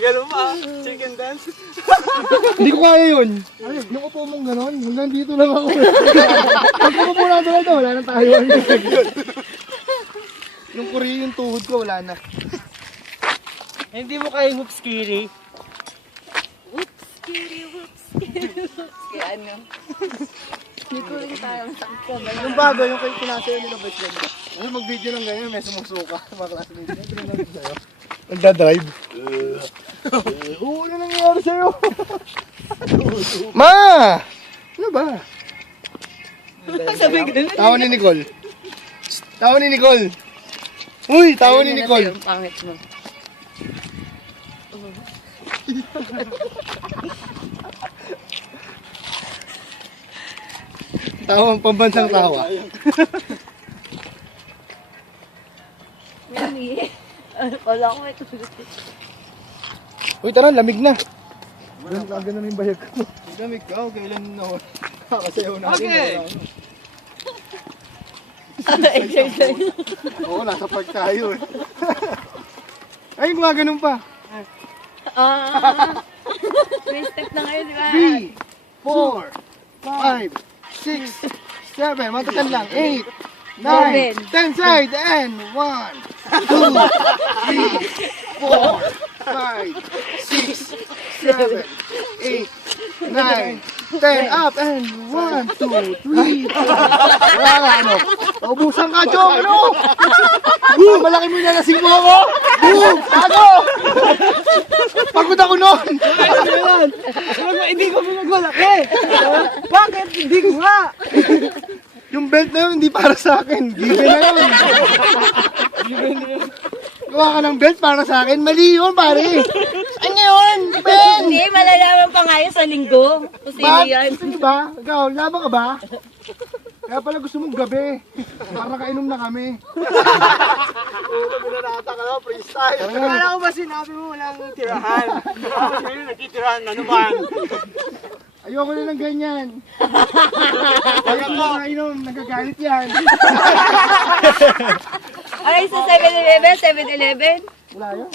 ganun pa. Chicken dance. Hindi ko kaya yun. Yung upo mong gano'n, hanggang dito lang ako. Pag umupo na doon ito, wala nang tayo. Yung Korea, yung tuhod ko, wala na. Hindi mo kaya hoops kiri. Kaya ano? Hindi ko rin tayong sakto. Yung bago, yung kayo pinasayo nila ba siya? Ano mag-video ng ganyan, may sumusuka. Mga classmates. Ito lang natin sa'yo. Nagdadrive. Oo, ano nangyayari sa'yo? Ma! Ano ba? Sabi ko na. Tawa ni Nicole. Tawa ni Nicole. Uy, tawa ni Nicole. Ang pangit mo. Tawa, pambansang tawa. Mami. Wala ko ito. Uy, tara, lamig na. Ganun yung bayag ko. Lamig ka, kailan na ako. Kakasayaw natin. Okay. Exercise. Oo, nasa park tayo eh. Ay, mga ganun pa. May step na ngayon, di ba? 3, 4, 5, 6, 7, matatan lang. 8, 9, 10 side, and 1, 2, 3, 4, 5, 6, 7, 8, 9, 10, up, and 1, 2, 3, 4. Wala na, ano? Naubusan ka, Chong, ano? Boom! Malaki mo na lasing mo ako! Boom! Tago! Pagod ako nun! Hindi ko pinagmalaki. Bakit? Hindi ko nga. Yung belt na yun, hindi para sa akin. Given na yun. Gawa ka ng belt para sa akin. Mali yun, pare. Ano yun? Ben! Hindi, malalaman pa nga yun sa linggo. Kung sino Ba? yan. Sino ba? Ikaw, laban ka ba? Kaya pala gusto mong gabi. Para kainom na kami. Oo, binanata ka na, freestyle. Akala ko ba sinabi mo walang tirahan? Ako sa'yo nagtitirahan na naman. Ayoko na ng ganyan. Kaya ko nakainom, nagagalit yan. Ay, sa 7-Eleven, 7-Eleven. Wala yun.